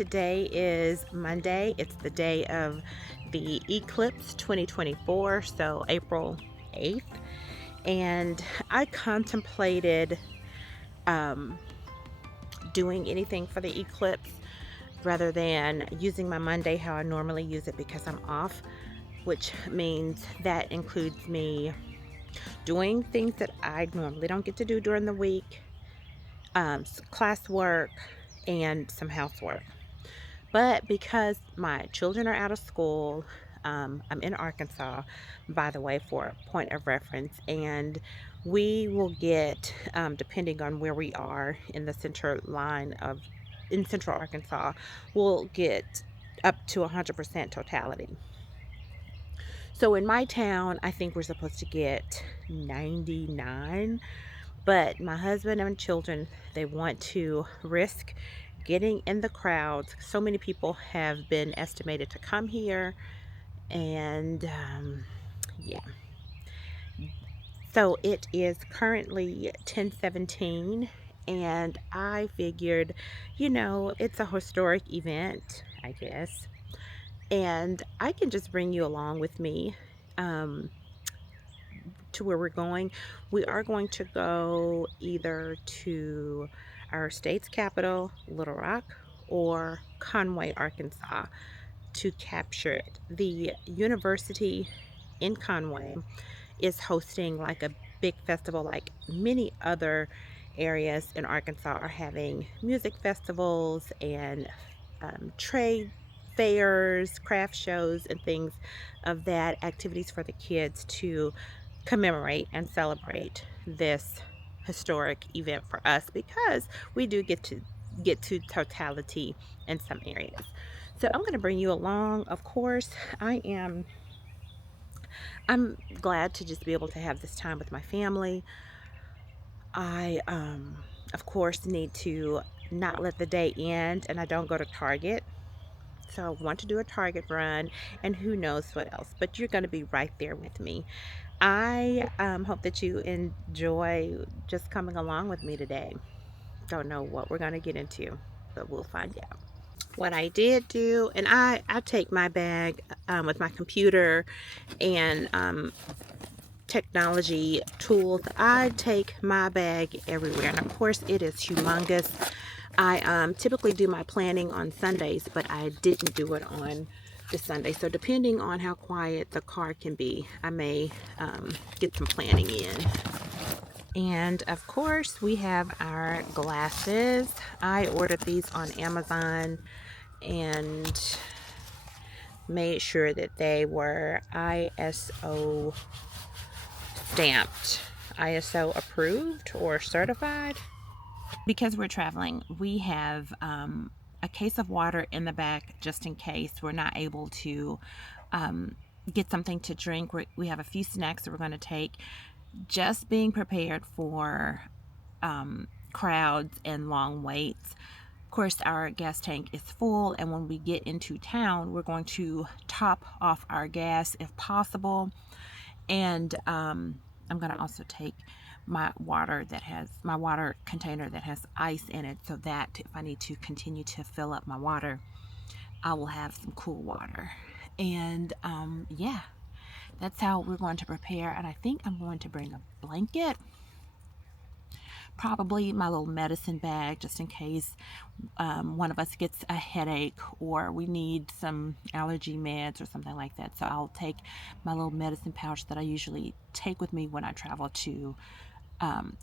Today is Monday. It's the day of the Eclipse 2024, so April 8th. And I contemplated doing anything for the eclipse rather than using my Monday how I normally use it because I'm off, which means that includes me doing things that I normally don't get to do during the week, classwork, and some housework. But because my children are out of school, I'm in Arkansas, by the way, for a point of reference, and we will get, depending on where we are in the in central Arkansas, we'll get up to 100% totality. So in my town, I think we're supposed to get 99, but my husband and children, they want to risk getting in the crowds. So many people have been estimated to come here, and yeah. So it is currently 10:17, and I figured, it's a historic event, I guess, and I can just bring you along with me. To where we're going. We are going to go either to our state's capital, Little Rock, or Conway, Arkansas, to capture it. The university in Conway is hosting like a big festival, like many other areas in Arkansas are having music festivals and trade fairs, craft shows, and things of that, activities for the kids to commemorate and celebrate this historic event for us, because we do get to totality in some areas. So I'm going to bring you along. Of course, I'm glad to just be able to have this time with my family. I of course need to not let the day end and I don't go to Target. So I want to do a Target run and who knows what else, but you're going to be right there with me. I hope that you enjoy just coming along with me today. Don't know what we're going to get into, but we'll find out. What I did do, and I take my bag with my computer and technology tools. I take my bag everywhere, and of course it is humongous. I typically do my planning on Sundays, but I didn't do it on this Sunday. So depending on how quiet the car can be, I may get some planning in. And of course we have our glasses. I ordered these on Amazon and made sure that they were ISO stamped, ISO approved or certified. Because we're traveling, we have a case of water in the back just in case we're not able to get something to drink. We have a few snacks that we're going to take. Just being prepared for crowds and long waits. Of course, our gas tank is full, and when we get into town, we're going to top off our gas if possible. And I'm going to also take my water container that has ice in it, so that if I need to continue to fill up my water, I will have some cool water. And yeah, that's how we're going to prepare. And I think I'm going to bring a blanket, probably my little medicine bag, just in case one of us gets a headache or we need some allergy meds or something like that. So I'll take my little medicine pouch that I usually take with me when I travel to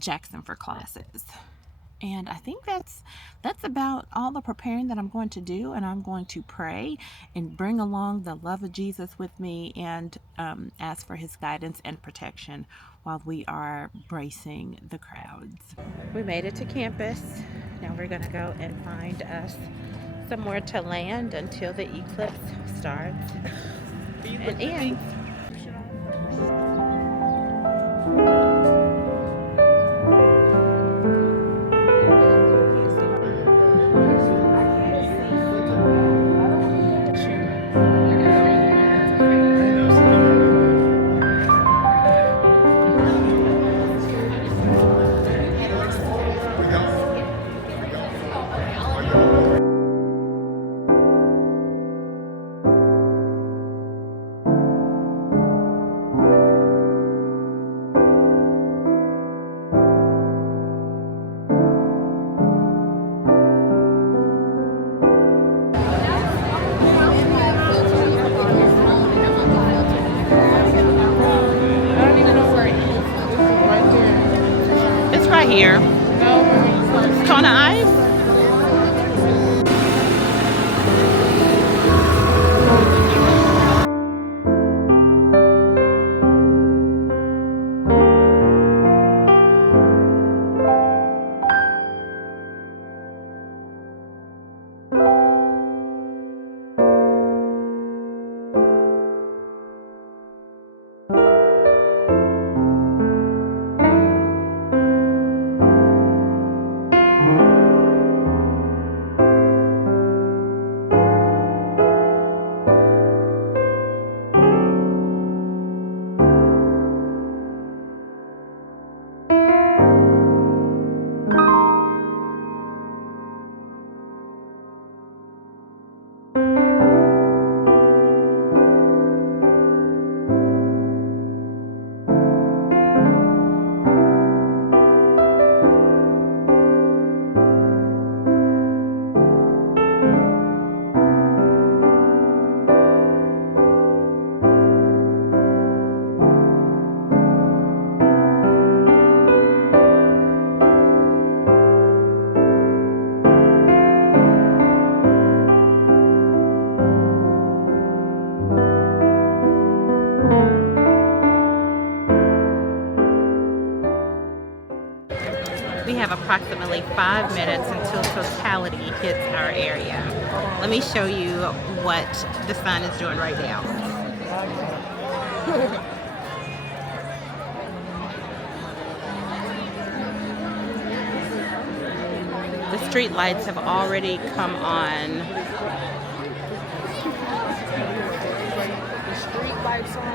Jackson for classes. And I think that's about all the preparing that I'm going to do. And I'm going to pray and bring along the love of Jesus with me, and ask for his guidance and protection while we are bracing the crowds. We made it to campus. Now we're going to go and find us somewhere to land until the eclipse starts and ends. here? Kona Ice? We have approximately 5 minutes until totality hits our area. Let me show you what the sun is doing right now. The street lights have already come on. The street lights on.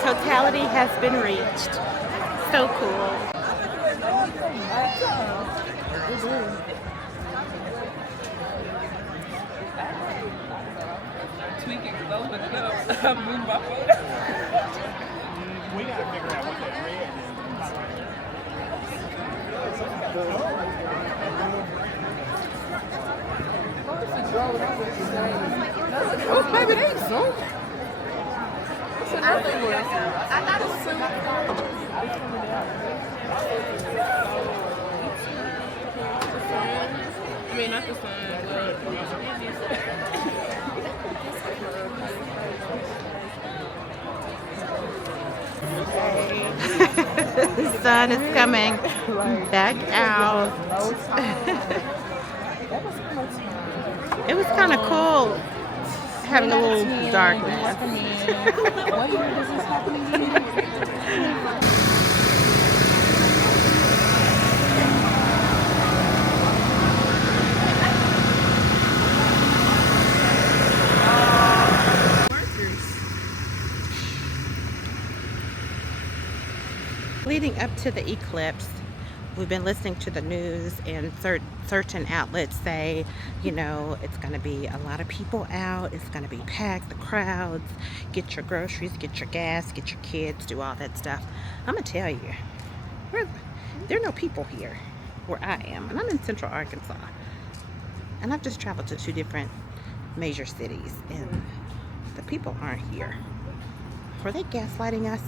Totality has been reached. So cool. Tweaking, open it up. Move my phone. We gotta figure out what that red is. Oh, baby, they zoom. I got a suit. I mean, not the sun, The sun is coming back out. It was kind of cool having a little darkness. What year does this happen? Leading up to the eclipse, we've been listening to the news, and certain outlets say, you know, it's going to be a lot of people out, it's going to be packed, the crowds, get your groceries, get your gas, get your kids, do all that stuff. I'm going to tell you, there are no people here where I am, and I'm in Central Arkansas, and I've just traveled to 2 different major cities, and the people aren't here. Were they gaslighting us?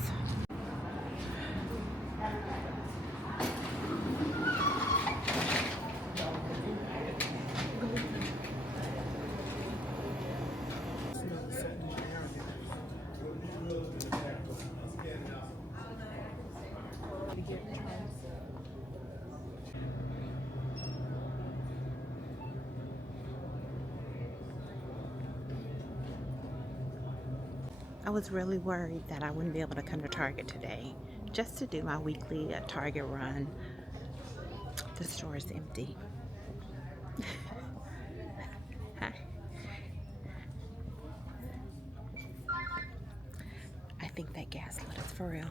I was really worried that I wouldn't be able to come to Target today just to do my weekly Target run. The store is empty. Hi. I think they gaslit us for real.